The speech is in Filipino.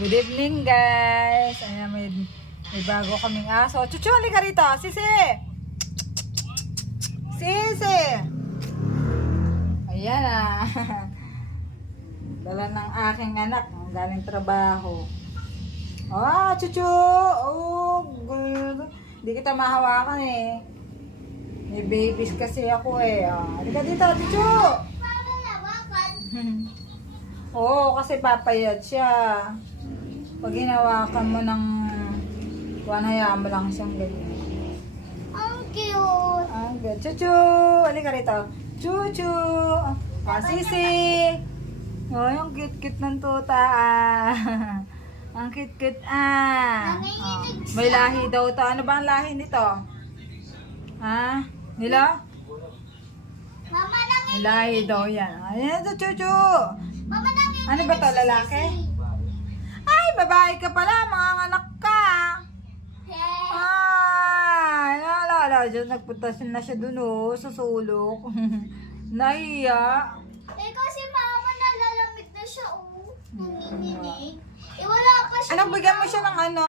Good evening, guys. Ayan, may bago kaming aso. Chuchu, halika rito. Sisi! Sisi! Ayan ah. Dala ng aking anak. Ang galing trabaho. Ah, Chuchu! Oh, good. Hindi kita mahawakan eh. May babies kasi ako eh. Ah, halika dito, Chuchu! Oo, kasi papayat siya. Pag hinawakan mo ng hayaan mo lang siyang ganyan. Ang cute. Ah, good. Chuchu! Halika rito. Chuchu! Ah, Sisi! Oh, yung cute-cute ng tuta ah. Ang cute-cute ah. Oh, may lahi daw to. Ano ba ang lahi nito? Ha? Nila? Mama May lahi daw yan. Ayan ito, Chuchu! Mama Ano ba to, lalaki? Ay, babae ka pala, mga anak ka. Ay, naalala dyan, nagpunta na siya dun oh, sa sulok. Nahiya. Eh kasi mama nalalamig na siya oh. Nanginginig. Eh wala pa siya. Anak, bigyan mo siya ng ano.